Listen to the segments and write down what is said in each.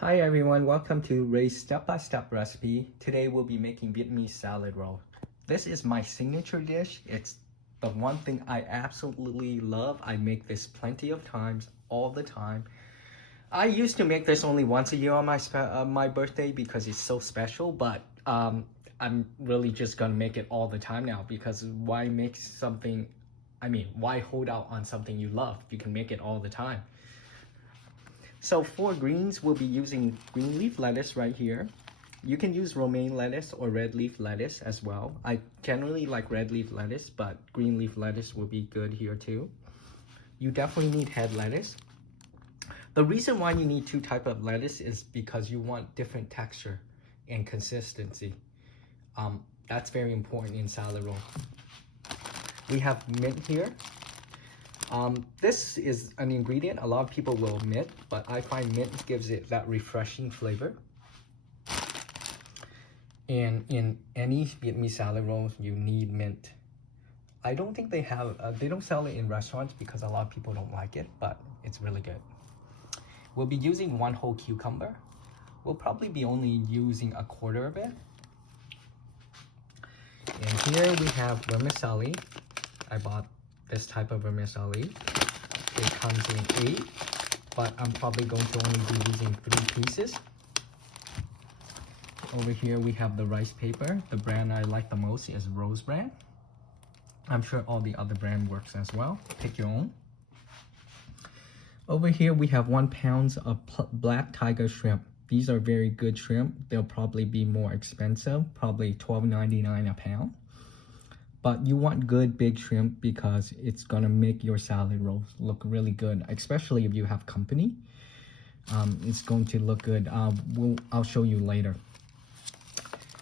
Hi everyone, welcome to Ray's step-by-step recipe. Today we'll be making Vietnamese salad roll. This is my signature dish. It's the one thing I absolutely love. I make this plenty of times, all the time. I used to make this only once a year on my birthday because it's so special, but I'm really just gonna make it all the time now because why make something, why hold out on something you love? You can make it all the time. So for greens, we'll be using green leaf lettuce right here. You can use romaine lettuce or red leaf lettuce as well. I generally like red leaf lettuce, but green leaf lettuce will be good here too. You definitely need head lettuce. The reason why you need two types of lettuce is because you want different texture and consistency. That's very important in salad roll. We have mint here. This is an ingredient a lot of people will omit, but I find mint gives it that refreshing flavor. And in any Vietnamese salad rolls, you need mint. I don't think they don't sell it in restaurants because a lot of people don't like it, but it's really good. We'll be using one whole cucumber. We'll probably be only using a quarter of it. And here we have vermicelli. I bought this type of vermicelli. It comes in 8, but I'm probably going to only be using 3 pieces. Over here we have the rice paper. The brand I like the most is Rose brand. I'm sure all the other brand works as well. Pick your own. Over here we have 1 pound of black tiger shrimp. These are very good shrimp. They'll probably be more expensive, probably $12.99 a pound. But you want good big shrimp because it's gonna make your salad rolls look really good, especially if you have company. It's going to look good. I'll show you later.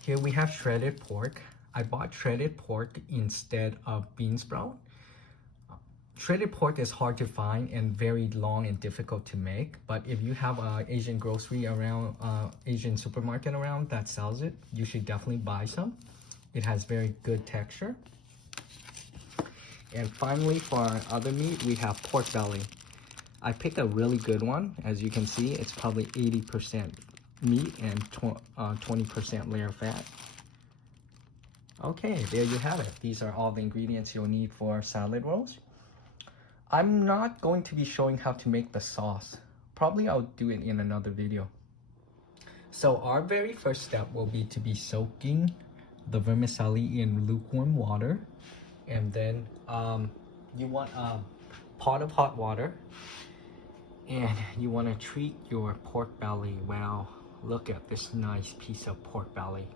Here we have shredded pork. I bought shredded pork instead of bean sprout. Shredded pork is hard to find and very long and difficult to make. But if you have an Asian grocery around, Asian supermarket around that sells it, you should definitely buy some. It has very good texture. And finally, for our other meat, we have pork belly. I picked a really good one. As you can see, it's probably 80% meat and 20% layer fat. Okay, there you have it. These are all the ingredients you'll need for salad rolls. I'm not going to be showing how to make the sauce. Probably I'll do it in another video. So our very first step will be to be soaking the vermicelli in lukewarm water, and then you want a pot of hot water, and you want to treat your pork belly. Well, look at this nice piece of pork belly.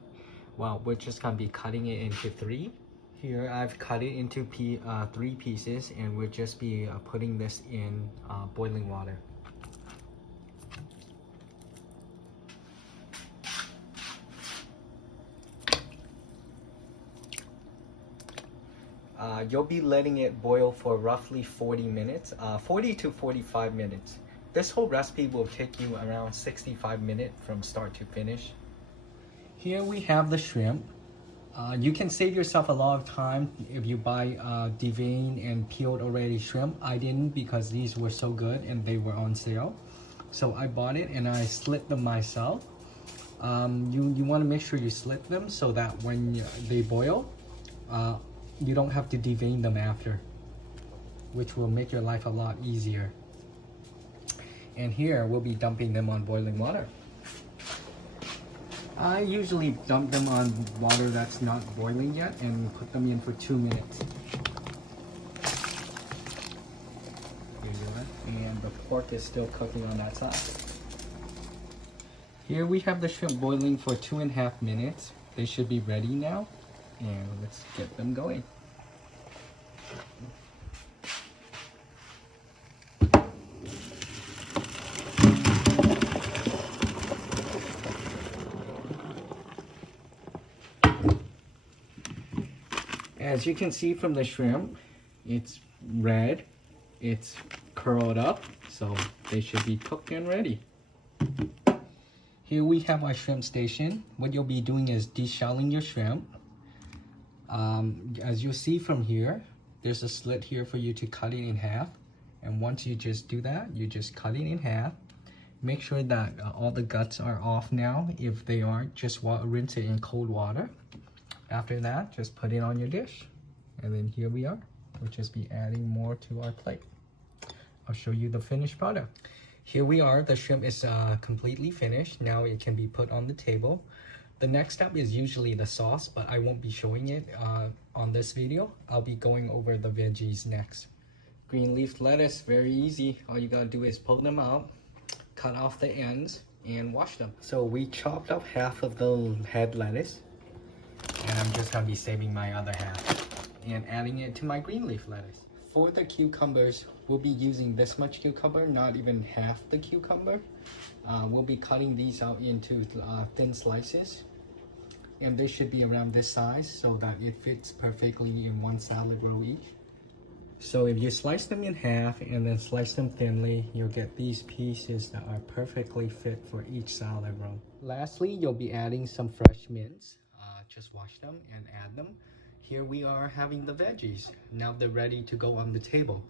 Well, we're just gonna be cutting it into 3. Here I've cut it into 3 pieces, and we'll just be putting this in boiling water. You'll be letting it boil for roughly 40 minutes, 40 to 45 minutes. This whole recipe will take you around 65 minutes from start to finish. Here we have the shrimp. You can save yourself a lot of time if you buy deveined and peeled already shrimp. I didn't because these were so good and they were on sale. So I bought it and I slit them myself. You want to make sure you slit them so that when they boil, you don't have to devein them after, which will make your life a lot easier. And here we'll be dumping them on boiling water. I usually dump them on water that's not boiling yet and put them in for 2 minutes. And the pork is still cooking on that side. Here we have the shrimp boiling for 2.5 minutes. They should be ready now. And let's get them going. As you can see from the shrimp, it's red, it's curled up, so they should be cooked and ready. Here we have our shrimp station. What you'll be doing is deshelling your shrimp. As you'll see from here, there's a slit here for you to cut it in half. And once you just do that, you just cut it in half. Make sure that all the guts are off now. If they aren't, just rinse it in cold water. After that, just put it on your dish. And then here we are. We'll just be adding more to our plate. I'll show you the finished product. Here we are. The shrimp is completely finished. Now it can be put on the table. The next step is usually the sauce, but I won't be showing it on this video. I'll be going over the veggies next. Green leaf lettuce, very easy. All you gotta do is pull them out, cut off the ends, and wash them. So we chopped off half of the head lettuce, and I'm just gonna be saving my other half and adding it to my green leaf lettuce. For the cucumbers, we'll be using this much cucumber, not even half the cucumber. We'll be cutting these out into thin slices. And they should be around this size so that it fits perfectly in one salad roll each. So if you slice them in half and then slice them thinly, you'll get these pieces that are perfectly fit for each salad roll. Lastly, you'll be adding some fresh mints. Just wash them and add them. Here we are having the veggies. Now they're ready to go on the table.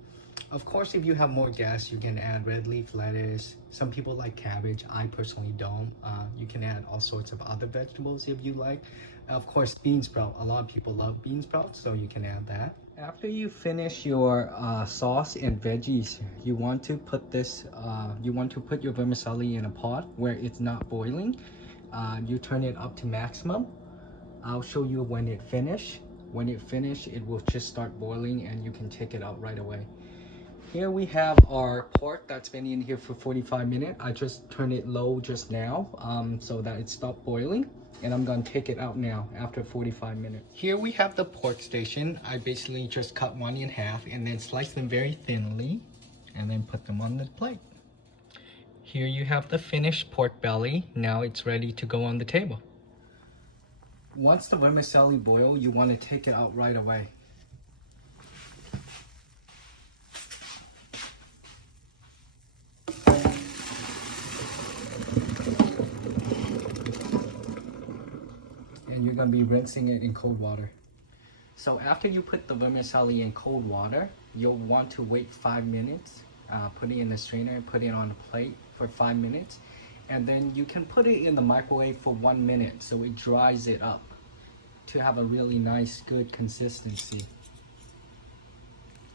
Of course, if you have more guests, you can add red leaf lettuce. Some people like cabbage. I personally don't. You can add all sorts of other vegetables if you like. Of course, bean sprout. A lot of people love bean sprouts, so you can add that. After you finish your sauce and veggies, you want to put this. You want to put your vermicelli in a pot where it's not boiling. You turn it up to maximum. I'll show you when it finishes. When it finishes, it will just start boiling and you can take it out right away. Here we have our pork that's been in here for 45 minutes. I just turned it low just now so that it stopped boiling. And I'm gonna take it out now after 45 minutes. Here we have the pork station. I basically just cut one in half and then slice them very thinly and then put them on the plate. Here you have the finished pork belly. Now it's ready to go on the table. Once the vermicelli boils, you want to take it out right away. And you're going to be rinsing it in cold water. So after you put the vermicelli in cold water, you'll want to wait 5 minutes. Put it in the strainer and put it on a plate for 5 minutes. And then you can put it in the microwave for 1 minute so it dries it up to have a really nice, good consistency.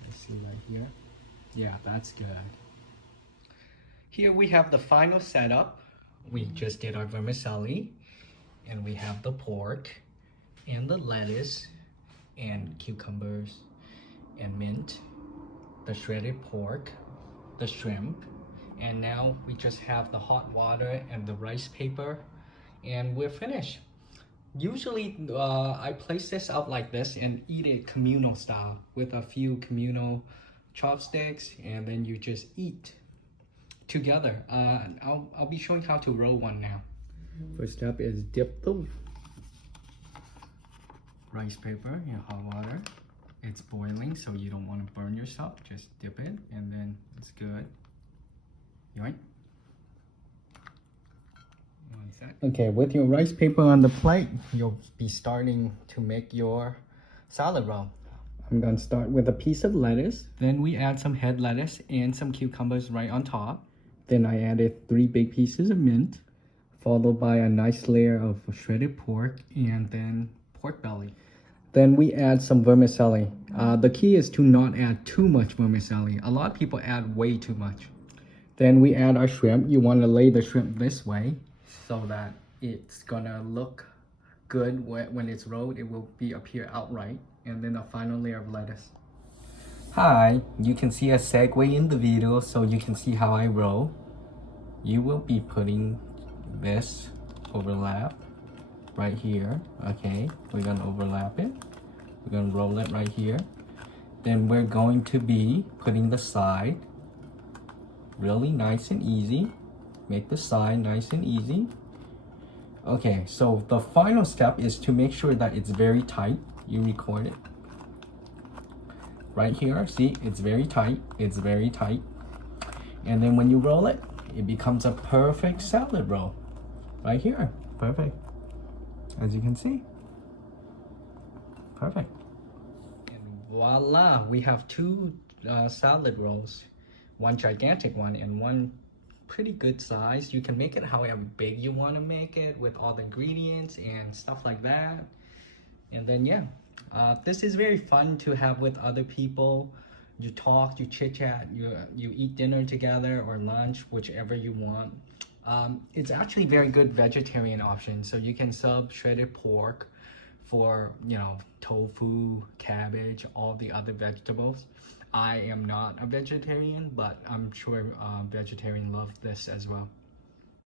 I see right here. Yeah, that's good. Here we have the final setup. We just did our vermicelli, and we have the pork, and the lettuce, and cucumbers, and mint, the shredded pork, the shrimp, and now we just have the hot water and the rice paper, and we're finished. Usually I place this out like this and eat it communal style with a few communal chopsticks, and then you just eat together. I'll be showing how to roll one now. First step is dip the rice paper in hot water. It's boiling, so you don't want to burn yourself. Just dip it, and then it's good. Yoink. Okay, with your rice paper on the plate, you'll be starting to make your salad roll. I'm gonna start with a piece of lettuce. Then we add some head lettuce and some cucumbers right on top. Then I added 3 big pieces of mint, followed by a nice layer of shredded pork and then pork belly. Then we add some vermicelli. The key is to not add too much vermicelli. A lot of people add way too much. Then we add our shrimp. You want to lay the shrimp this way so that it's gonna look good when it's rolled. It will appear outright. And then a final layer of lettuce. Hi, you can see a segue in the video so you can see how I roll. You will be putting this overlap right here. Okay, we're gonna overlap it. We're gonna roll it right here. Then we're going to be putting the side really nice and easy. Make the side nice and easy. Okay, so the final step is to make sure that it's very tight. You record it right here. See, it's very tight. It's very tight. And then when you roll it, it becomes a perfect salad roll right here. Perfect, as you can see. Perfect. And voila, we have 2 salad rolls, one gigantic one and one pretty good size. You can make it however big you want to make it with all the ingredients and stuff like that. And then yeah, this is very fun to have with other people. You talk, you chit chat, you eat dinner together or lunch, whichever you want. It's actually very good vegetarian option. So you can sub shredded pork for, you know, tofu, cabbage, all the other vegetables. I am not a vegetarian, but I'm sure vegetarian love this as well.